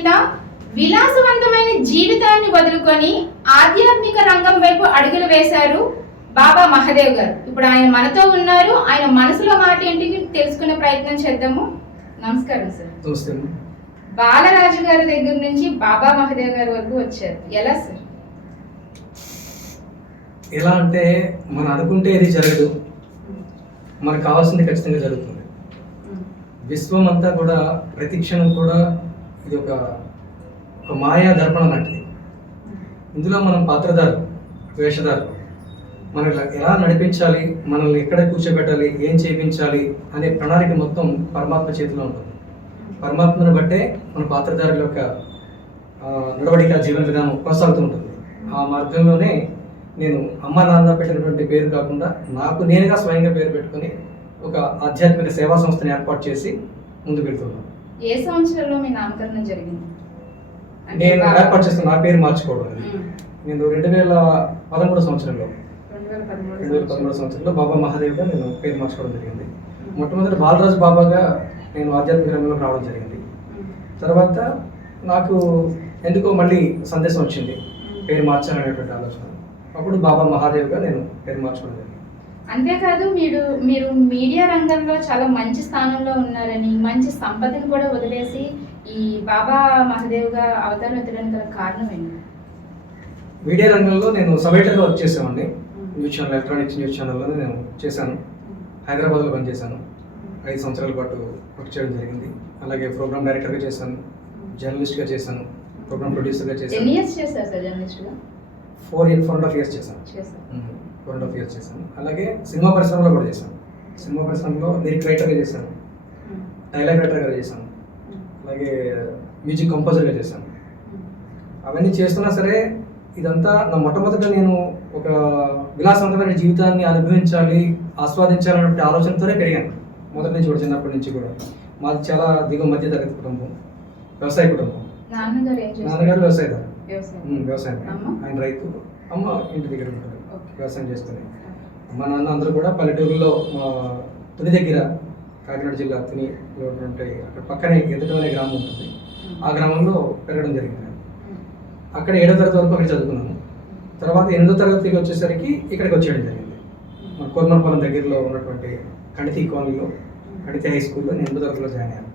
పేరిట విలాసవంతమైన జీవితాన్ని వదులుకొని ఆధ్యాత్మిక రంగం వైపు అడుగులు వేశారు బాబా మహాదేవ్ గారు. ఇప్పుడు ఆయన మనతో ఉన్నారు. ఆయన మనసులో మాట ఏంటి తెలుసుకునే ప్రయత్నం చేద్దాము. నమస్కారం సార్. నమస్తే. బాలరాజు గారి దగ్గర నుంచి బాబా మహాదేవ్ గారి వరకు వచ్చారు. ఎలా సార్? ఎలా అంటే మనం అనుకుంటే ఇది జరగదు, మనకు కావాల్సింది ఖచ్చితంగా జరుగుతుంది. విశ్వం అంతా కూడా ప్రతి క్షణం కూడా ఇది ఒక మాయా దర్పణ లాంటిది. ఇందులో మనం పాత్రధారు, వేషధారు, మనం ఎలా నడిపించాలి, మనల్ని ఎక్కడ కూర్చోబెట్టాలి, ఏం చేయించాలి అనే ప్రణాళిక మొత్తం పరమాత్మ చేతిలో ఉంటుంది. పరమాత్మను బట్టే మన పాత్రధారుల యొక్క నడవడిక జీవన విధానం కొనసాగుతూ ఉంటుంది. ఆ మార్గంలోనే నేను అమ్మ నాన్న పెట్టినటువంటి పేరు కాకుండా నాకు నేనుగా స్వయంగా పేరు పెట్టుకొని ఒక ఆధ్యాత్మిక సేవా సంస్థను ఏర్పాటు చేసి ముందుకు వెళ్తున్నాను. ఏ సంవత్సరంలో మీ నామకరణం జరిగింది? నేను ఏర్పాటు చేస్తున్న నా పేరు మార్చుకోవడం అనేది నేను 2013 సంవత్సరంలో 2013 సంవత్సరంలో బాబా మహాదేవ్గా నేను పేరు మార్చుకోవడం జరిగింది. మొట్టమొదటి బాలరాజు బాబాగా నేను ఆధ్యాత్మిక రంగంలోకి రావడం జరిగింది. తర్వాత నాకు ఎందుకో మళ్ళీ సందేశం వచ్చింది పేరు మార్చాలనేటువంటి ఆలోచన. అప్పుడు బాబా మహాదేవ్గా నేను పేరు మార్చుకోవడం జరిగింది. అంతేకాదు మీరు మీడియా రంగంలో చాలా మంచి స్థానంలో ఉన్నారని, మంచి సంపదను కూడా వదిలేసి ఈ బాబా మహాదేవ్గా అవతారం ఎత్తడానికి గల కారణం ఏంటి? మీడియా రంగంలో నేను సబైటర్గా వర్క్ చేసామండి. న్యూస్ ఛానల్, ఎలక్ట్రానిక్స్ న్యూస్ ఛానల్లో నేను చేశాను. హైదరాబాద్లో పనిచేశాను. 5 సంవత్సరాల పాటు వర్క్ చేయడం జరిగింది. అలాగే ప్రోగ్రామ్ డైరెక్టర్గా చేశాను, జర్నలిస్ట్గా చేశాను, ప్రోగ్రామ్ ప్రొడ్యూసర్గా చేశాను. ఎన్ని ఇయర్స్ చేశారు సార్ జర్నలిస్ట్గా? 4.5 years చేశాను. 4.5 years చేశాను. అలాగే సినిమా పరిశ్రమలో కూడా చేశాను. సినిమా పరిశ్రమలో లిరిక్ రైటర్గా చేశాను, డైలాగ్ రైటర్గా చేశాను, అలాగే మ్యూజిక్ కంపోజర్గా చేశాను. అవన్నీ చేస్తున్నా సరే ఇదంతా నా మొట్టమొదట నేను ఒక విలాసవంతమైన జీవితాన్ని అనుభవించాలి, ఆస్వాదించాలనే ఆలోచనతోనే పెరిగాను. మొదటి నుంచి కూడా, చిన్నప్పటి నుంచి కూడా. మాది చాలా దిగువ మధ్య తరగతి కుటుంబం, వ్యవసాయ కుటుంబం. నాన్నగారు వ్యవసాయదారు, వ్యవసాయం. ఆయన రైతు, అమ్మ ఇంటి దగ్గర ఉంటారు, వ్యవసాయం చేస్తుంది. అమ్మ నాన్న అందరూ కూడా పల్లెటూరులో మా తుని దగ్గర, కాకినాడ జిల్లా తునిలో ఉంటాయి, అక్కడ పక్కనే ఎదుట అనే గ్రామం ఉంటుంది. ఆ గ్రామంలో పెరగడం జరిగింది. అక్కడ 7వ తరగతి వరకు అక్కడ చదువుకున్నాను. తర్వాత 8వ తరగతికి వచ్చేసరికి ఇక్కడికి వచ్చేయడం జరిగింది. మన కోర్మరపాలెం దగ్గరలో ఉన్నటువంటి కణితి కాలనీలో, కణితి హై స్కూల్లో నేను 8వ తరగతిలో జాయిన్ అయ్యాను.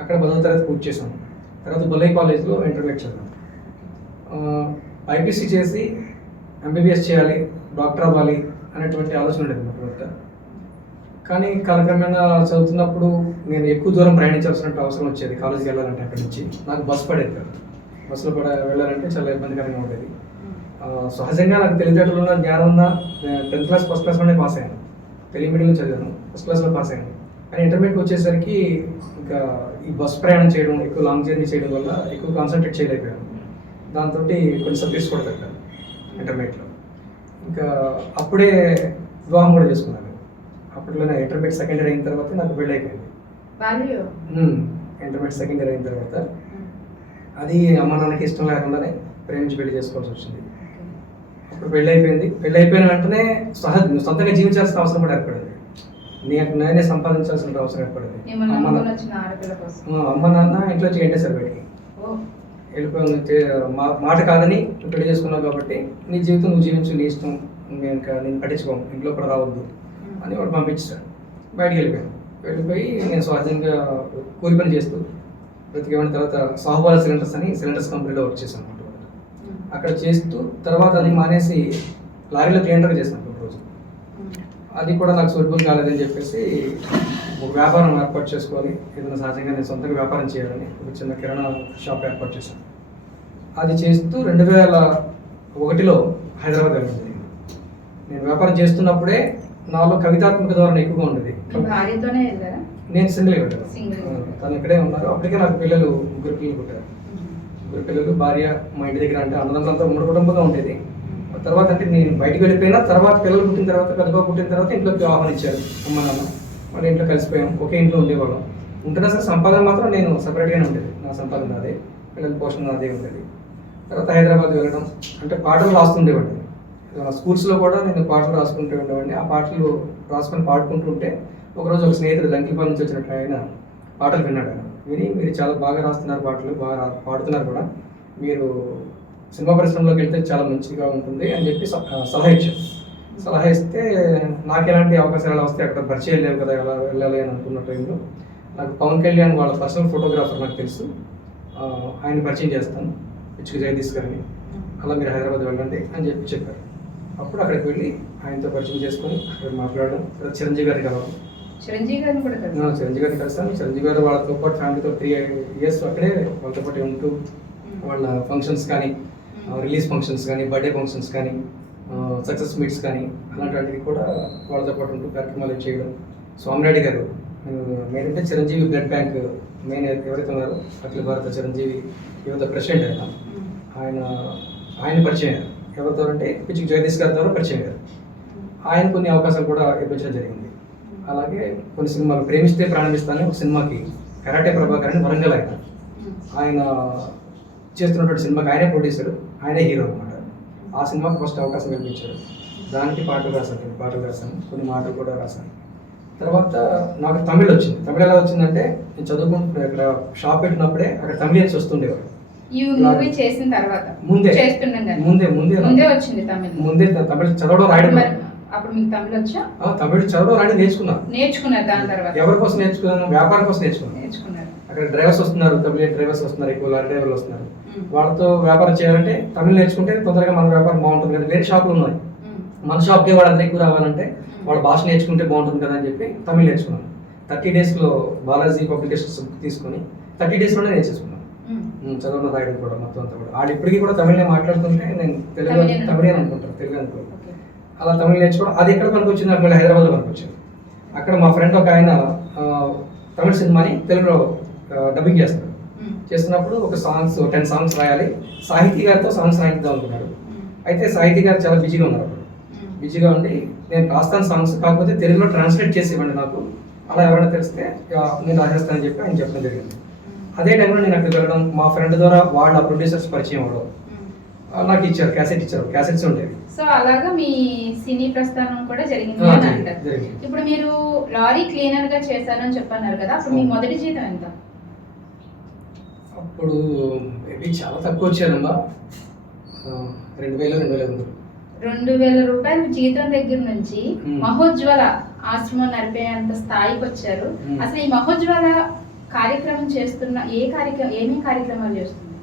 అక్కడ 10వ తరగతి పూర్తి చేశాను. తర్వాత బొల్లై కాలేజ్లో ఇంటర్మీడియట్ చదివాను. ఐపీసీ చేసి ఎంబీబీఎస్ చేయాలి, డాక్టర్ అవ్వాలి అనేటువంటి ఆలోచన ఉండేది మొట్టమొదట. కానీ కాలక్రమేణా చదువుతున్నప్పుడు నేను ఎక్కువ దూరం ప్రయాణించాల్సిన అవసరం వచ్చేది. కాలేజీకి వెళ్ళాలంటే అక్కడి నుంచి నాకు బస్సు పడేది కాదు. బస్సులో వెళ్ళాలంటే చాలా ఇబ్బందికరంగా ఉండేది. సహజంగా నాకు తెలివితేటలు ఉన్న, జ్ఞానం ఉన్న 10th క్లాస్ ఫస్ట్ క్లాస్లోనే పాస్ అయ్యాను. తెలుగు మీడియంలో చదివాను, ఫస్ట్ క్లాస్లో పాస్ అయ్యాను. కానీ ఇంటర్మీడియట్కి వచ్చేసరికి ఇంకా ఈ బస్ ప్రయాణం చేయడం, ఎక్కువ లాంగ్ జర్నీ చేయడం వల్ల ఎక్కువ కాన్సన్ట్రేట్ చేయలేకపోయాను. దాంతో కొన్ని సబ్జెక్ట్స్ కూడా పెట్టాను ఇంటర్మీడియట్లో. ఇంకా అప్పుడే వివాహం కూడా చేసుకున్నాను. అప్పట్లోనే ఇంటర్మీడియట్ సెకండ్ ఇయర్ అయిన తర్వాత నాకు పెళ్ళి అయిపోయింది. ఇంటర్మీడియట్ సెకండ్ ఇయర్ అయిన తర్వాత అది అమ్మ నాన్నకి ఇష్టం లేకుండానే ప్రేమించి పెళ్లి చేసుకోవాల్సి వచ్చింది. అప్పుడు పెళ్ళి అయిపోయింది. పెళ్ళి అయిపోయిన వెంటనే సొంతంగా జీవించాల్సిన అవసరం కూడా ఏర్పడింది. నేనే సంపాదించాల్సిన అవసరం ఏర్పడింది. అమ్మ నాన్న ఇంట్లో గంటేశారు బయటికి. వెళ్ళిపోయి మాట కాదని పెళ్లి చేసుకున్నావు కాబట్టి నీ జీవితం నువ్వు జీవించు, నీ ఇష్టం, నేను పట్టించుకోను, ఇంట్లో కూడా రావద్దు అని వాడు పంపించాడు. బయటికి వెళ్ళిపోయి నేను సహజంగా కూలి పని చేస్తూ బ్రతికేవాడిన. తర్వాత సాహుబాల సిలిండర్స్ అని సిలిండర్స్ కంపెనీలో వర్క్ చేశాను అనమాట. అక్కడ చేస్తూ తర్వాత అది మానేసి లారీలో క్లీనర్గా చేశాను ఒక రోజు. అది కూడా నాకు సూటబుల్ కాలేదని చెప్పేసి ఒక వ్యాపారం ఏర్పాటు చేసుకొని ఏదైనా సహజంగా నేను సొంతంగా వ్యాపారం చేయాలని ఒక చిన్న కిరాణా షాప్ ఏర్పాటు చేశాను. అది చేస్తూ 2001లో హైదరాబాద్ వెళ్ళడం జరిగింది. నేను వ్యాపారం చేస్తున్నప్పుడే నాలో కవితాత్మక ధోరణి ఎక్కువగా ఉండేది. నేను సింగిల్గా పెట్టాను, తను ఇక్కడే ఉన్నారు. అప్పటికే నాకు పిల్లలు, 3 పిల్లలు పుట్టారు. 3 పిల్లలు, భార్య, మా ఇంటి దగ్గర. అంటే అన్నదంతా ఉమ్మడి కుటుంబంగా ఉండేది. తర్వాత అంటే నేను బయటకు వెళ్ళిపోయినా తర్వాత పిల్లలు పుట్టిన తర్వాత, పెద్దగా పుట్టిన తర్వాత ఇంట్లోకి ఆహ్వానించారు అమ్మ నాన్న. మన ఇంట్లో కలిసిపోయాం, ఒకే ఇంట్లో ఉండేవాళ్ళం. ఉంటున్నా సరే సంపాదన మాత్రం నేను సపరేట్గానే ఉండేది. నా సంపాదన నాదే, పిల్లల పోషణ నాదే ఉండేది. తర్వాత హైదరాబాద్ వెళ్ళడం, అంటే పాటలు రాస్తుండేవాడిని. స్కూల్స్లో కూడా నేను పాటలు రాసుకుంటూ ఉండేవాడిని. ఆ పాటలు రాసుకొని పాడుకుంటూ ఉంటే ఒకరోజు ఒక స్నేహితుడు లంకిపాల నుంచి వచ్చినట్టు ఆయన పాటలు విన్నాడు. విని మీరు చాలా బాగా రాస్తున్నారు, పాటలు బాగా పాడుతున్నారు కూడా, మీరు సినిమా పరిశ్రమలోకి వెళ్తే చాలా మంచిగా ఉంటుంది అని చెప్పి సలహా ఇచ్చారు. సలహా ఇస్తే నాకు ఎలాంటి అవకాశాలు ఎలా వస్తే అక్కడ పరిచయం లేవు కదా, ఎలా వెళ్ళాలి అని అనుకున్న టైంలో నాకు పవన్ కళ్యాణ్ వాళ్ళ పర్సనల్ ఫోటోగ్రాఫర్ నాకు తెలుసు, ఆయన పరిచయం చేస్తాను, పిచ్చుక జగదీష్ గారిని, అలా మీరు హైదరాబాద్ వెళ్ళండి అని చెప్పి చెప్పారు. అప్పుడు అక్కడికి వెళ్ళి ఆయనతో పరిచయం చేసుకొని అక్కడ మాట్లాడడం, చిరంజీవి గారిని కలవడం. చిరంజీవి గారిని కూడా చిరంజీవి గారిని కలిసాను. చిరంజీవి గారు వాళ్ళతో పాటు ఫ్యామిలీతో 3 years అక్కడే వాళ్ళతో పాటు ఉంటూ వాళ్ళ ఫంక్షన్స్ కానీ, రిలీజ్ ఫంక్షన్స్ కానీ, బర్త్డే ఫంక్షన్స్ కానీ, సక్సెస్ మీట్స్ కానీ అలాంటివి కూడా వాళ్ళతో పాటు ఉంటూ కార్యక్రమాలు చేయడం. స్వామినాయుడు గారు మెయిన్ అంటే చిరంజీవి బ్లడ్ బ్యాంక్ మెయిన్ ఎవరైతే ఉన్నారో అఖిల భారత చిరంజీవి యువత ప్రెసిడెంట్ ఆయన పరిచయం అయ్యారు. ఎవరితో అంటే పిచ్చుక జగదీష్ గారి ద్వారా పరిచయం అయ్యారు. ఆయన కొన్ని అవకాశాలు కూడా ఇప్పించడం జరిగింది. అలాగే కొన్ని సినిమాలు, ప్రేమిస్తే ప్రారంభిస్తానే ఒక సినిమాకి కరాటే ప్రభాకర్ అని వరంగల్ ఆయన చేస్తున్నటువంటి సినిమాకి ఆయనే ప్రొడ్యూసర్, ఆయనే హీరో అనమాట. ఆ సినిమాకి ఫస్ట్ అవకాశం కల్పించారు. దానికి పాటలు రాశాను, కొన్ని మాటలు కూడా రాశాను. తర్వాత నాకు తమిళ్ వచ్చింది. తమిళ ఎలా వచ్చిందంటే, నేను చదువుకుంటున్నా ఇక్కడ షాప్ పెట్టినప్పుడే అక్కడ తమిళియన్స్ వస్తుండేవారు. చేసిన తర్వాత ముందే వచ్చింది తమిళ చదవడం రాయడం. అప్పుడు మీకు తమిళ వచ్చా? తమిళ చదవడం రాయడం నేర్చుకున్నారు. దాని తర్వాత ఎవరి కోసం నేర్చుకున్నాను? వ్యాపారం కోసం నేర్చుకున్నారు. అక్కడ డ్రైవర్స్ వస్తున్నారు, తమిళ డ్రైవర్స్ వస్తున్నారు, ఎక్కువ లారీ డ్రైవర్లు వస్తున్నారు. వాళ్ళతో వ్యాపారం చేయాలంటే తమిళ నేర్చుకుంటే తొందరగా మన వ్యాపారం బాగుంటుంది కదా. వేరే షాపులు ఉన్నాయి, మన షాప్కే వాళ్ళందరూ ఎక్కువ రావాలంటే వాళ్ళ భాష నేర్చుకుంటే బాగుంటుంది కదా అని చెప్పి తమిళ నేర్చుకున్నాను. 30 days బాలాజీ పబ్లికేషన్స్ తీసుకొని 30 days నేర్చేసుకున్నాను. చదవడం రాయడం కూడా మొత్తం అంతా కూడా. వాళ్ళు ఇప్పటికీ కూడా తమిళనే మాట్లాడుతుంటే నేను తమిళ అనుకుంటాను, తెలుగు అనుకోండి. అలా తమిళ నేర్చుకోవడం అది ఎక్కడ పనికి వచ్చింది, నాకు మళ్ళీ హైదరాబాద్లో పనికి వచ్చింది. అక్కడ మా ఫ్రెండ్ ఒక ఆయన తమిళ సినిమాని తెలుగులో డబ్బింగ్ చేస్తున్నప్పుడు ఒక 10 songs రాయాలి, సాహితీ గారితో సాంగ్స్ రాయిద్దాం అనుకున్నాడు. అయితే సాహితీ గారు చాలా బిజీగా ఉన్నారు. బిజీగా ఉండి నేను రాస్తాను సాంగ్స్, కాకపోతే తెలుగులో ట్రాన్స్లేట్ చేసి ఇవ్వండి నాకు, అలా ఎవరైనా తెలిస్తే నేను రాసేస్తానని చెప్పి ఆయన చెప్పడం జరిగింది. అదే టైంలో నేను అక్కడికి వెళ్ళడం, మా ఫ్రెండ్ ద్వారా వాళ్ళ ప్రొడ్యూసర్స్ పరిచయం అవ్వడం, నాకు ఇచ్చారు, క్యాసెట్స్ ఉండేవి. సో అలాగా మీ సినీ ప్రస్థానం కూడా జరిగింది అని అంటారు. ఇప్పుడు మీరు లారీ క్లీనర్ గా చేశారని చెప్పన్నారు కదా, అప్పుడు మీ మొదటి జీతం ఎంత? అప్పుడు మేబీ చాలా తక్కువ వచ్చారమ్మా, 2000 రూపాయలు జీతం దగ్గర నుంచి మహోజ్వల ఆశ్రమం నడిపేంత స్థాయికి వచ్చారు. అసలు ఈ మహోజ్వల కార్యక్రమం చేస్తున్న ఏమేమి కార్యక్రమాలు చేస్తుంది?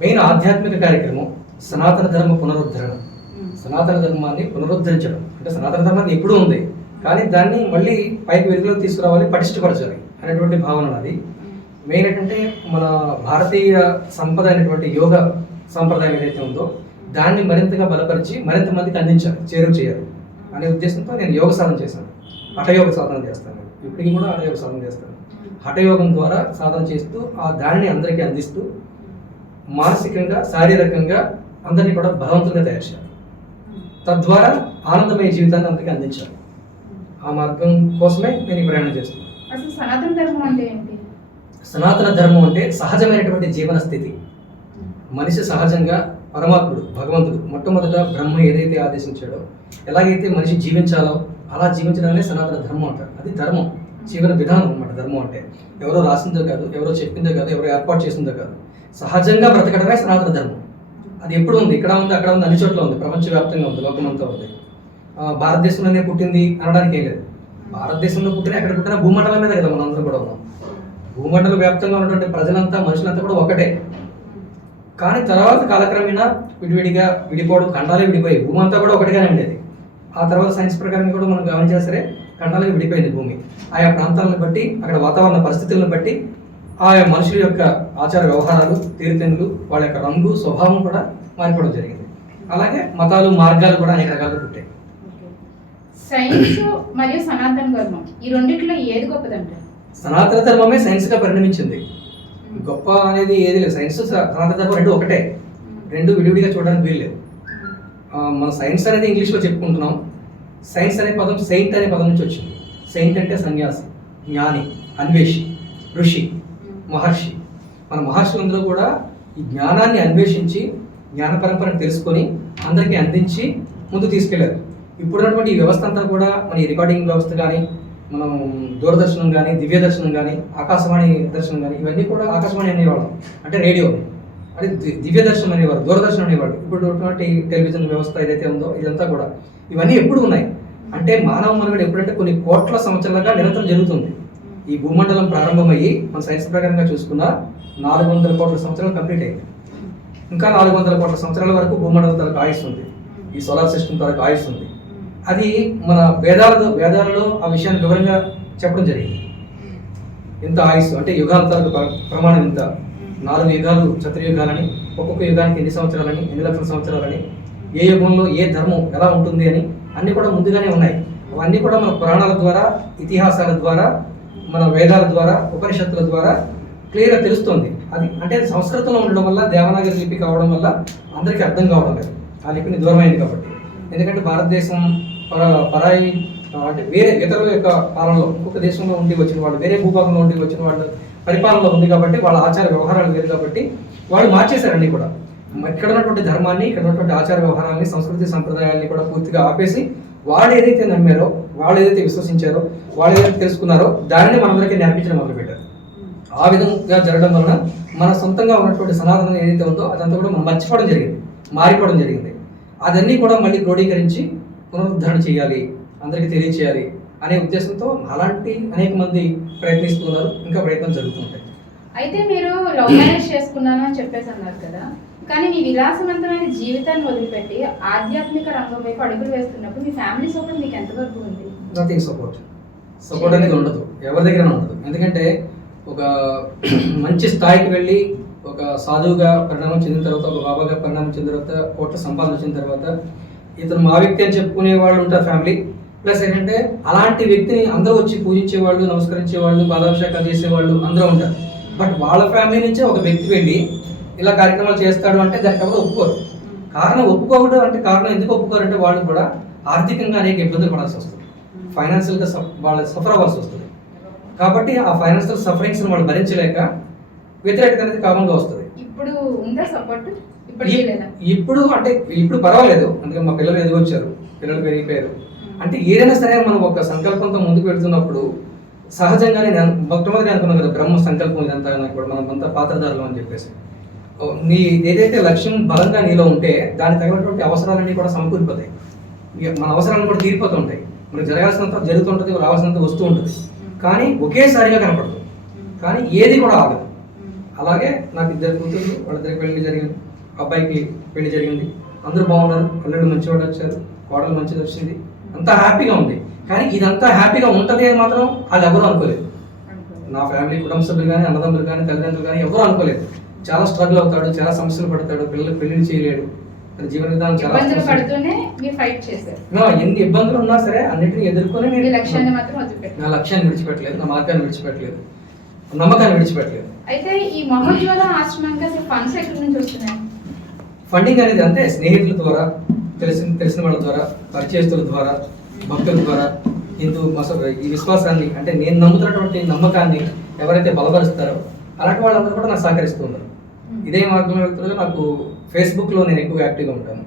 మెయిన్ ఆధ్యాత్మిక కార్యక్రమం, సనాతన ధర్మ పునరుద్ధరణ. సనాతన ధర్మాన్ని పునరుద్ధరించడం అంటే సనాతన ధర్మాన్ని ఎప్పుడూ ఉంది, కానీ దాన్ని మళ్ళీ పైకి వెలుగులోకి తీసుకురావాలి, పటిష్టపరచాలి అనేటువంటి భావన అది. మెయిన్ ఏంటంటే మన భారతీయ సంపద అయినటువంటి యోగ సాంప్రదాయం ఏదైతే ఉందో దాన్ని మరింతగా బలపరిచి మరింత మందికి అందించాలి, చేరువ చేయాలి అనే ఉద్దేశంతో నేను యోగ సాధన చేశాను. హఠయోగ సాధన చేస్తాను, ఇప్పటికీ కూడా హఠయోగ సాధన చేస్తాను. హఠయోగం ద్వారా సాధన చేస్తూ ఆ దానిని అందరికీ అందిస్తూ మానసికంగా, శారీరకంగా అందరినీ కూడా బలవంతంగా తయారు చేయాలి. తద్వారా ఆనందమయ జీవితాన్ని అందరికీ అందించాలి. ఆ మార్గం కోసమే నేను ఈ ప్రయాణం చేస్తున్నాను. అసలు సనాతన ధర్మం అంటే ఏంటి? సనాతన ధర్మం అంటే సహజమైనటువంటి జీవన స్థితి. మనిషి సహజంగా పరమాత్ముడు, భగవంతుడు మొట్టమొదట బ్రహ్మ ఏదైతే ఆదేశించాడో, ఎలాగైతే మనిషి జీవించాలో అలా జీవించడాన్ని సనాతన ధర్మం అంటారు. అది ధర్మం, జీవన విధానం అన్నమాట. ధర్మం అంటే ఎవరో రాసిందో కాదు, ఎవరో చెప్పిందో కాదు, ఎవరో ఏర్పాటు చేసిందో కాదు, సహజంగా బ్రతకడమే సనాతన ధర్మం. అది ఎప్పుడు ఉంది, ఇక్కడ ఉంది, అక్కడ ఉంది, అన్ని చోట్ల ఉంది, ప్రపంచవ్యాప్తంగా ఉంది, లోకమంతా ఉంది. భారతదేశంలోనే పుట్టింది అనడానికి ఏం లేదు. భారతదేశంలో పుట్టిన ఎక్కడ పుట్టినా భూమండలం మీద కదా మనం అందరం కూడా ఉన్నాం. భూమండల వ్యాప్తంగా ఉన్నటువంటి ప్రజలంతా, మనుషులంతా కూడా ఒకటే. కానీ తర్వాత కాలక్రమేణా విడివిడిగా విడిపోవడం, ఖండాలే విడిపోయి భూమి అంతా కూడా ఒకటిగానే ఉండేది. ఆ తర్వాత సైన్స్ ప్రకారం కూడా మనం గమనించినా సరే ఖండాలకు విడిపోయింది భూమి. ఆయా ప్రాంతాలను బట్టి, అక్కడ వాతావరణ పరిస్థితులను బట్టి ఆయా మనుషుల యొక్క ఆచార వ్యవహారాలు, తీరుతెన్నులు, వాళ్ళ యొక్క రంగు, స్వభావం కూడా మారిపోవడం జరిగింది. అలాగే మతాలు, మార్గాలు కూడా అనేక రకాలుగా పుట్టాయి. సైన్స్ మరియు సనాతన ధర్మం ఈ రెండిట్లో ఏది గొప్పదంటే? సనాతన ధర్మమే సైన్స్గా పరిణమించింది. గొప్ప అనేది ఏది లేదు. సైన్స్, సనాతన ధర్మం రెండు ఒకటే, రెండు విడివిడిగా చూడడానికి వీల్లేదు. మన సైన్స్ అనేది ఇంగ్లీష్లో చెప్పుకుంటున్నాం. సైన్స్ అనే పదం సెయింట్ అనే పదం నుంచి వచ్చింది. సెయింట్ అంటే సన్యాసి, జ్ఞాని, అన్వేషి, ఋషి, మహర్షి. మన మహర్షులందరూ కూడా ఈ జ్ఞానాన్ని అన్వేషించి జ్ఞాన పరంపరను తెలుసుకొని అందరికీ అందించి ముందు తీసుకెళ్లారు. ఇప్పుడున్నటువంటి ఈ వ్యవస్థ అంతా కూడా మన ఈ రికార్డింగ్ వ్యవస్థ కానీ, మనం దూరదర్శనం కానీ, దివ్య దర్శనం కానీ, ఆకాశవాణి దర్శనం కానీ, ఇవన్నీ కూడా ఆకాశవాణి అనేవాళ్ళం, అంటే రేడియో. అది దివ్య దర్శనం అనేవారు, దూరదర్శనం అనేవాళ్ళు. ఇప్పుడు టెలివిజన్ వ్యవస్థ ఏదైతే ఉందో ఇదంతా కూడా ఇవన్నీ ఎప్పుడు ఉన్నాయి అంటే మానవ మనుగడ ఎప్పుడంటే కొన్ని కోట్ల సంవత్సరాలుగా నిరంతరం జరుగుతుంది. ఈ భూమండలం ప్రారంభమయ్యి మన సైన్స్ ప్రకారంగా చూసుకున్న 400 కోట్ల సంవత్సరాలు కంప్లీట్ అయింది. ఇంకా 400 కోట్ల సంవత్సరాల వరకు భూమండలం తరకు ఆయుస్ ఉంది, ఈ సోలార్ సిస్టమ్ తరకు ఆయుస్ ఉంది. అది మన వేదాలలో ఆ విషయాన్ని వివరంగా చెప్పడం జరిగింది. ఇంత ఆయుస్ అంటే యుగాల తరకు ప్రమాణం ఇంత, 4 యుగాలు చతుర్యుగాలని, ఒక్కొక్క యుగానికి ఎన్ని సంవత్సరాలని, ఎన్ని లక్షల సంవత్సరాలని, ఏ యుగంలో ఏ ధర్మం ఎలా ఉంటుంది అని అన్నీ కూడా ముందుగానే ఉన్నాయి. అవన్నీ కూడా మన పురాణాల ద్వారా, ఇతిహాసాల ద్వారా, మన వేదాల ద్వారా, ఉపనిషత్తుల ద్వారా క్లియర్గా తెలుస్తుంది. అది అంటే సంస్కృతంలో ఉండడం వల్ల, దేవనాగరి లిపి కావడం వల్ల అందరికీ అర్థం కావడం లేదు. ఆ లిపిని దూరమైంది కాబట్టి. ఎందుకంటే భారతదేశం పరాయి అంటే వేరే ఇతరుల యొక్క పాలనలో, ఇంకొక దేశంలో ఉండి వచ్చిన వాళ్ళు, వేరే భూభాగంలో ఉండి వచ్చిన వాళ్ళు పరిపాలనలో ఉంది కాబట్టి, వాళ్ళ ఆచార వ్యవహారాలు వేరు కాబట్టి వాళ్ళు మార్చేశారు అన్నీ కూడా. ఇక్కడ ఉన్నటువంటి ధర్మాన్ని, ఇక్కడ ఉన్నటువంటి ఆచార వ్యవహారాన్ని, సంస్కృతి సంప్రదాయాన్ని కూడా పూర్తిగా ఆపేసి వాళ్ళు ఏదైతే నమ్మారో, వాళ్ళు ఏదైతే విశ్వసించారో, వాళ్ళు ఏదైతే తెలుసుకున్నారో దానిని మనందరికీ నేర్పించడం మొదలుపెట్టారు. ఆ విధంగా జరగడం వలన మన సొంతంగా ఉన్నటువంటి సనాతనం ఏదైతే ఉందో అదంతా కూడా మనం మర్చిపోవడం జరిగింది, మారిపోవడం జరిగింది. అదన్నీ కూడా మళ్ళీ క్రోడీకరించి పునరుద్ధరణ చేయాలి, అందరికీ తెలియచేయాలి అనే ఉద్దేశంతో అలాంటి అనేక మంది ప్రయత్నిస్తున్నారు, ఇంకా ప్రయత్నం జరుగుతుంటాయి. అయితే మీరు లవ్ మ్యారేజ్ చేసుకున్నాను అని చెప్పేసి అన్నారు కదా, కానీ మీ విలాసవంతమైన జీవితాన్ని వదిలిపెట్టి ఆధ్యాత్మిక రంగం వైపు అడుగులు వేస్తున్నప్పుడు మీ ఫ్యామిలీ సపోర్ట్ మీకు ఎంతవరకు ఉంది? నథింగ్ సపోర్ట్ అనేది ఉండదు, ఎవరి దగ్గర ఉండదు. ఎందుకంటే ఒక మంచి స్థాయికి వెళ్ళి ఒక సాధువుగా పరిణామం చెందిన తర్వాత, ఒక బాబాగా పరిణామం చెందిన తర్వాత, కోట్ల సంపాదన వచ్చిన తర్వాత ఇతను మా వ్యక్తి అని చెప్పుకునే వాళ్ళు ఉంటారు ఫ్యామిలీ. ప్లస్ ఏంటంటే అలాంటి వ్యక్తిని అందరూ వచ్చి పూజించే వాళ్ళు, నమస్కరించే వాళ్ళు, పాదాభిషేకాలు చేసేవాళ్ళు అందరూ ఉంటారు. బట్ వాళ్ళ ఫ్యామిలీ నుంచే ఒక వ్యక్తి వెళ్ళి ఇలా కార్యక్రమాలు చేస్తాడు అంటే దానికి ఎవరు ఒప్పుకోరు. ఒప్పుకోవడం అంటే కారణం ఎందుకు ఒప్పుకోరు అంటే వాళ్ళు కూడా ఆర్థికంగా అనేక ఇబ్బందులు పడాల్సి వస్తుంది, ఫైనాన్షియల్గా వాళ్ళు సఫర్ అవ్వాల్సి వస్తుంది. కాబట్టి ఆ ఫైనాన్షియల్ సఫరింగ్స్ వాళ్ళు భరించలేక వ్యతిరేకత అనేది కామన్గా వస్తుంది. ఇప్పుడు ఉందా సపోర్ట్? ఇప్పుడు అంటే ఇప్పుడు పర్వాలేదు, అందుకే మా పిల్లలు ఎదిగొచ్చారు, పిల్లలు పెరిగిపోయారు. అంటే ఏదైనా సరే మనం ఒక సంకల్పంతో ముందుకు పెడుతున్నప్పుడు సహజంగానే నేను మొట్టమొదటి అనుకున్నాను కదా, బ్రహ్మ సంకల్పం ఇదంతా కూడా మనం అంతా పాత్రధారులు అని చెప్పేసి. నీ ఏదైతే లక్ష్యం బలంగా నీలో ఉంటే దానికి తగినటువంటి అవసరాలన్నీ కూడా సమకూరిపోతాయి, మన అవసరాలను కూడా తీరిపోతుంటాయి. మనకు జరగాల్సినంత జరుగుతుంటుంది, రావాల్సినంత వస్తూ ఉంటుంది, కానీ ఒకేసారిగా కనపడదు, కానీ ఏది కూడా ఆగదు. అలాగే నాకు 2 కూతుర్లు, వాళ్ళిద్దరికి పెళ్లి జరిగింది, అబ్బాయికి పెళ్లి జరిగింది, అందరూ బాగున్నారు, అల్లుడు మంచివాడు వచ్చారు, కోడలు మంచిది వచ్చింది, అంతా హ్యాపీగా ఉంది. కానీ ఇదంతా హ్యాపీగా ఉంటుంది అని మాత్రం వాళ్ళు ఎవరు అనుకోలేదు. నా ఫ్యామిలీ కుటుంబ సభ్యులు కానీ, అన్నదమ్ములు కానీ, తల్లిదండ్రులు కానీ ఎవరు అనుకోలేదు. చాలా స్ట్రగుల్ అవుతాడు, చాలా సమస్యలు పడతాడు, పిల్లలకు పెళ్లి చేయలేడు, తన జీవన విధానం చాలా ఎన్ని ఇబ్బందులు ఉన్నా సరే అన్నింటినీ ఎదుర్కొని నేను నా లక్ష్యాన్ని విడిచిపెట్టలేదు, నా మార్గాన్ని విడిచిపెట్టలేదు, నమ్మకాన్ని విడిచిపెట్టలేదు. అయితే ఈ మహోజ్వల ఆశ్రమానికి ఫండ్స్ ఎక్కడి నుంచి వస్తున్నాయి? ఫండింగ్ అనేది అంటే స్నేహితుల ద్వారా, తెలిసిన వాళ్ళ ద్వారా, పరిచయస్తుల ద్వారా, భక్తుల ద్వారా, హిందూ ఈ విశ్వాసాన్ని అంటే నేను నమ్ముతున్నటువంటి నమ్మకాన్ని ఎవరైతే బలపరుస్తారో అలాంటి వాళ్ళందరూ కూడా నాకు సహకరిస్తూ ఉన్నారు. ఇదే మార్గంలో వెళ్తున్నా నాకు ఫేస్బుక్లో నేను ఎక్కువగా యాక్టివ్గా ఉంటాను,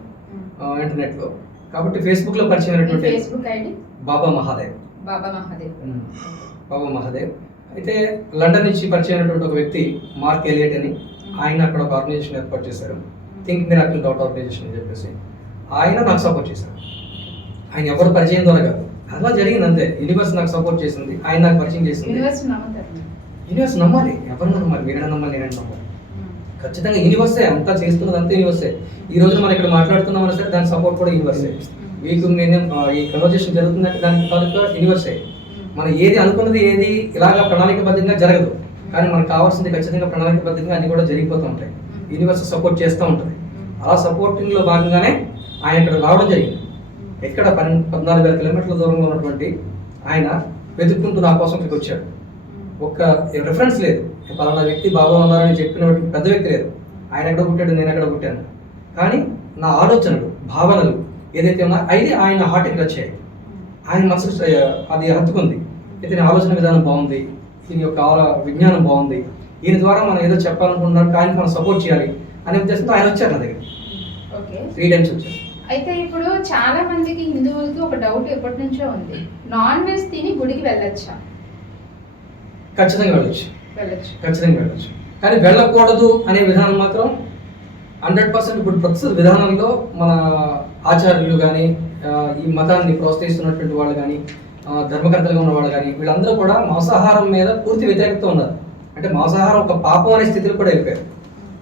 ఇంటర్నెట్లో. కాబట్టి ఫేస్బుక్లో పరిచయం అయినటువంటి బాబా మహాదేవ్. అయితే లండన్ నుంచి పరిచయం అయినటువంటి ఒక వ్యక్తి మార్క్ ఎలియట్ అని, ఆయన అక్కడ ఒక ఆర్గనైజేషన్ ఏర్పాటు చేశారు, థింక్ మిరాకిల్ ఆర్గనైజేషన్ అని చెప్పేసి. ఆయన నాకు సపోర్ట్ చేశారు. ఆయన ఎవరు పరిచయం ద్వారా కాదు, అలా జరిగింది అంతే. యూనివర్స్ నాకు సపోర్ట్ చేసింది, ఆయన నాకు పరిచయం చేసింది. యూనివర్స్ నమ్మాలి, ఎవరు నమ్మాలి, మీరైనా నమ్మాలి, నేనైనా నమ్మాలి. ఖచ్చితంగా యూనివర్సే అంతా చేస్తున్నది, అంతే యూనివర్సే. ఈ రోజు మనం ఇక్కడ మాట్లాడుతున్నామని సరే దాని సపోర్ట్ కూడా యూనివర్సే. మీకు నేను ఈ కన్వర్జేషన్ జరుగుతుందంటే దానికి తాలూకా యూనివర్సే. మనం ఏది అనుకున్నది ఏది ఇలాగా ప్రణాళికబద్ధంగా జరగదు, కానీ మనకు కావాల్సింది ఖచ్చితంగా ప్రణాళికబద్ధంగా అన్ని కూడా జరిగిపోతూ ఉంటాయి. యూనివర్స్ సపోర్ట్ చేస్తూ ఉంటుంది. అలా సపోర్టింగ్లో భాగంగానే ఆయన ఇక్కడ రావడం జరిగింది. ఎక్కడ 14,000 కిలోమీటర్ల దూరంలో ఉన్నటువంటి ఆయన వెతుక్కుంటూ నా కోసం ఇక్కడికి వచ్చాడు. ఒక్క రెఫరెన్స్ లేదు, పలానా వ్యక్తి బాబా ఉన్నారని చెప్పినటువంటి పెద్ద వ్యక్తి లేదు. ఆయన ఎక్కడ పుట్టాడు, నేను ఎక్కడ పుట్టాను, కానీ నా ఆలోచనలు, భావనలు ఏదైతే ఉన్నాయో అయితే ఆయన హార్ట్కి వచ్చాయి. ఆయన మనసు అది హత్తుకుంది. ఇతని ఆలోచన విధానం బాగుంది, ఈయన యొక్క విజ్ఞానం బాగుంది, ఈయన ద్వారా మనం ఏదో చెప్పాలనుకుంటున్నాడు, కానీ మనం సపోర్ట్ చేయాలి అనే ఉద్దేశంతో ఆయన వచ్చారు నా దగ్గర. 3 times వచ్చారు. అయితే ఇప్పుడు చాలా మందికి హిందువులకి ఒక డౌట్ ఎప్పటి నుంచో ఉంది, నాన్ వెజ్ తిని గుడికి వెళ్ళొచ్చా? ఖచ్చితంగా వెళ్ళొచ్చు, వెళ్ళొచ్చు. ఖచ్చితంగా వెళ్ళొచ్చు. కానీ వెళ్ళకూడదు అనే విధానం మాత్రం 100%. ఇప్పుడు ప్రస్తుత విధానంలో మన ఆచార్యులు కానీ, ఈ మతాన్ని ప్రోత్సహిస్తున్నటువంటి వాళ్ళు కానీ, ధర్మకర్తలుగా ఉన్న వాళ్ళు కానీ, వీళ్ళందరూ కూడా మాంసాహారం మీద పూర్తి వ్యతిరేకత ఉన్నారు. అంటే మాంసాహారం ఒక పాపం అనే స్థితిలో కూడా వెళ్ళిపోయారు.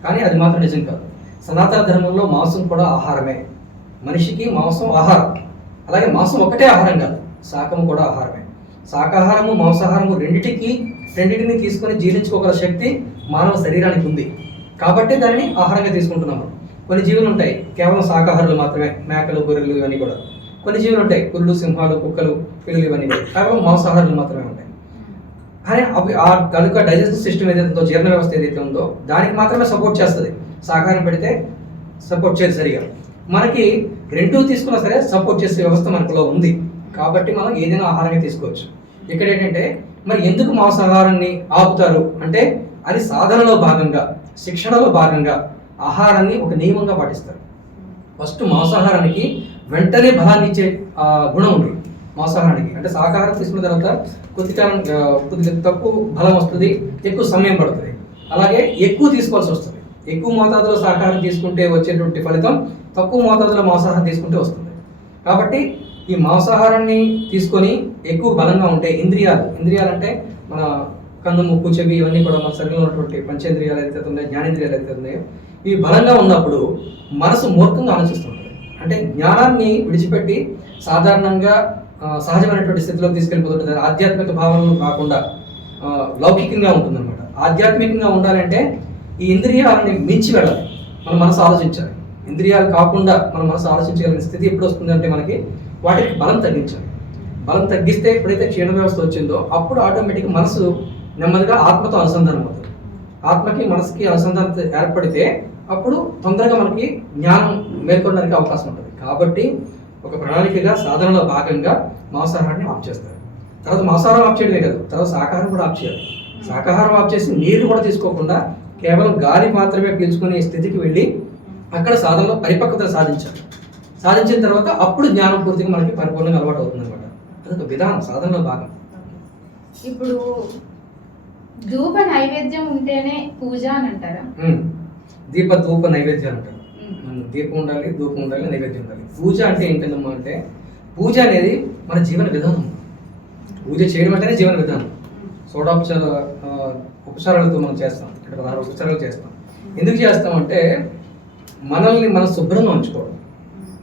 కానీ అది మాత్రం నిజం కాదు. సనాతన ధర్మంలో మాంసం కూడా ఆహారమే. మనిషికి మాంసం ఆహారం. అలాగే మాంసం ఒకటే ఆహారం కాదు, శాకము కూడా ఆహారమే. శాకాహారము మాంసాహారము రెండింటిని తీసుకొని జీర్ణించుకోగల శక్తి మానవ శరీరానికి ఉంది. కాబట్టి దానిని ఆహారంగా తీసుకుంటున్నాము. కొన్ని జీవులు ఉంటాయి కేవలం శాకాహారులు మాత్రమే, మేకలు, గొర్రెలు ఇవన్నీ కూడా. కొన్ని జీవులు ఉంటాయి పులులు, సింహాలు, కుక్కలు, పిల్లులు ఇవన్నీ కేవలం మాంసాహారులు మాత్రమే ఉంటాయి. కానీ అవి ఆ కనుక డైజెస్టివ్ సిస్టమ్ ఏదైతే ఉందో, జీర్ణ వ్యవస్థ ఏదైతే ఉందో దానికి మాత్రమే సపోర్ట్ చేస్తుంది. శాకాహారం పెడితే సపోర్ట్ చేయదు సరిగా. మనకి రెండూ తీసుకున్నా సరే సపోర్ట్ చేసే వ్యవస్థ మనకులో ఉంది. కాబట్టి మనం ఏదైనా ఆహారంగా తీసుకోవచ్చు. ఇక్కడ ఏంటంటే మరి ఎందుకు మాంసాహారాన్ని ఆపుతారు అంటే, అది సాధనలో భాగంగా, శిక్షణలో భాగంగా ఆహారాన్ని ఒక నియమంగా పాటిస్తారు. ఫస్ట్ మాంసాహారానికి వెంటనే బలాన్ని ఇచ్చే గుణం ఉంది మాంసాహారానికి. అంటే శాకాహారం తీసుకున్న తర్వాత కొద్దిగా తక్కువ బలం వస్తుంది, ఎక్కువ సమయం పడుతుంది. అలాగే ఎక్కువ తీసుకోవాల్సి వస్తుంది. ఎక్కువ మోతాదులో శాకాహారం తీసుకుంటే వచ్చేటువంటి ఫలితం తక్కువ మోతాదులో మాంసాహారం తీసుకుంటే వస్తుంది. కాబట్టి ఈ మాంసాహారాన్ని తీసుకొని ఎక్కువ బలంగా ఉంటే ఇంద్రియాలు అంటే మన కన్ను, ముక్కు, చెవి ఇవన్నీ కూడా మన శరీరంలో ఉన్నటువంటి పంచేంద్రియాలు ఏదైతే ఉన్నాయో, జ్ఞానేంద్రియాలు ఏదైతే ఉన్నాయో, ఇవి బలంగా ఉన్నప్పుడు మనసు మూర్ఖంగా ఆలోచిస్తుంటుంది. అంటే జ్ఞానాన్ని విడిచిపెట్టి సాధారణంగా సహజమైనటువంటి స్థితిలోకి తీసుకెళ్ళిపోతుంటుంది. ఆధ్యాత్మిక భావనలు కాకుండా లౌకికంగా ఉంటుందన్నమాట. ఆధ్యాత్మికంగా ఉండాలంటే ఈ ఇంద్రియాలని మించి వెళ్ళాలి, మన మనసు ఆలోచించాలి. ఇంద్రియాలు కాకుండా మన మనసు ఆలోచించగలిగిన స్థితి ఎప్పుడు వస్తుందంటే మనకి వాటికి బలం తగ్గించాలి. బలం తగ్గిస్తే ఎప్పుడైతే క్షీణ వ్యవస్థ వచ్చిందో అప్పుడు ఆటోమేటిక్గా మనసు నెమ్మదిగా ఆత్మతో అనుసంధానం అవుతుంది. ఆత్మకి మనసుకి అనుసంధానం ఏర్పడితే అప్పుడు తొందరగా మనకి జ్ఞానం మేల్కొనడానికి అవకాశం ఉంటుంది. కాబట్టి ఒక ప్రణాళికగా సాధనలో భాగంగా మాంసాహారాన్ని ఆఫ్ చేస్తారు. తర్వాత మాంసాహారం ఆఫ్ చేయడమే కాదు, తర్వాత శాకాహారం కూడా ఆఫ్ చేయాలి. శాకాహారం ఆఫ్ చేసి నీరు కూడా తీసుకోకుండా కేవలం గాలి మాత్రమే పీల్చుకునే స్థితికి వెళ్ళి అక్కడ సాధనలో పరిపక్వత సాధించిన తర్వాత అప్పుడు జ్ఞానం పూర్తిగా మనకి పరిపూర్ణంగా అలవాటు అవుతుంది అనమాట. అదొక విధానం, సాధనలో భాగం. ఇప్పుడు ధూప నైవేద్యం ఉంటేనే పూజ అని అంటారా? ధూప నైవేద్యాలు అంటారు. దీపం ఉండాలి, ధూపం ఉండాలి, నైవేద్యం ఉండాలి. పూజ అంటే ఏంటమ్మా అంటే, పూజ అనేది మన జీవన విధానం. పూజ చేయడం అంటేనే జీవన విధానం. ఉపచారాలతో మనం చేస్తాం, ఇక్కడ 16 ఉపచారాలు చేస్తాం. ఎందుకు చేస్తామంటే మనం శుభ్రంగా ఉంచుకోవడం.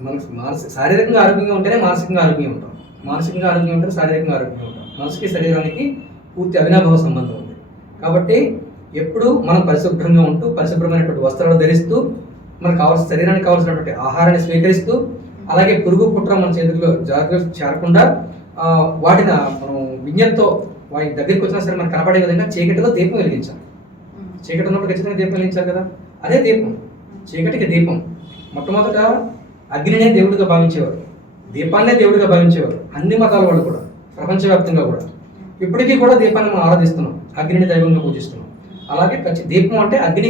మనకు శారీరకంగా ఆరోగ్యంగా ఉంటేనే మానసికంగా ఆరోగ్యంగా ఉంటాం, మానసికంగా ఆరోగ్యంగా ఉంటే శారీరకంగా ఆరోగ్యంగా ఉంటాం. మనసుకి శరీరానికి పూర్తి అవినాభావ సంబంధం ఉంది. కాబట్టి ఎప్పుడు మనం పరిశుభ్రంగా ఉంటూ, పరిశుభ్రమైనటువంటి వస్త్రాలు ధరిస్తూ, మనకు శరీరానికి కావాల్సినటువంటి ఆహారాన్ని స్వీకరిస్తూ, అలాగే పురుగు పుట్ర మన చేతుల్లో జాగ్రత్తగా చేరకుండా వాటిని మనం విజ్ఞతతో వాటి దగ్గరికి వచ్చినా సరే మనకు కనపడే విధంగా చీకటిలో దీపం వెలిగించాలి. చీకటి ఉన్నప్పుడు ఖచ్చితంగా దీపం వెలిగించాలి కదా, అదే దీపం. చీకటికి దీపం. మొట్టమొదట అగ్నినే దేవుడిగా భావించేవారు, దీపాన్నే దేవుడిగా భావించేవారు అన్ని మతాల వాళ్ళు కూడా, ప్రపంచవ్యాప్తంగా కూడా. ఇప్పటికీ కూడా దీపాన్ని మనం ఆరాధిస్తున్నాం, అగ్నిని దైవంగా పూజిస్తున్నాం. అలాగే దీపం అంటే అగ్ని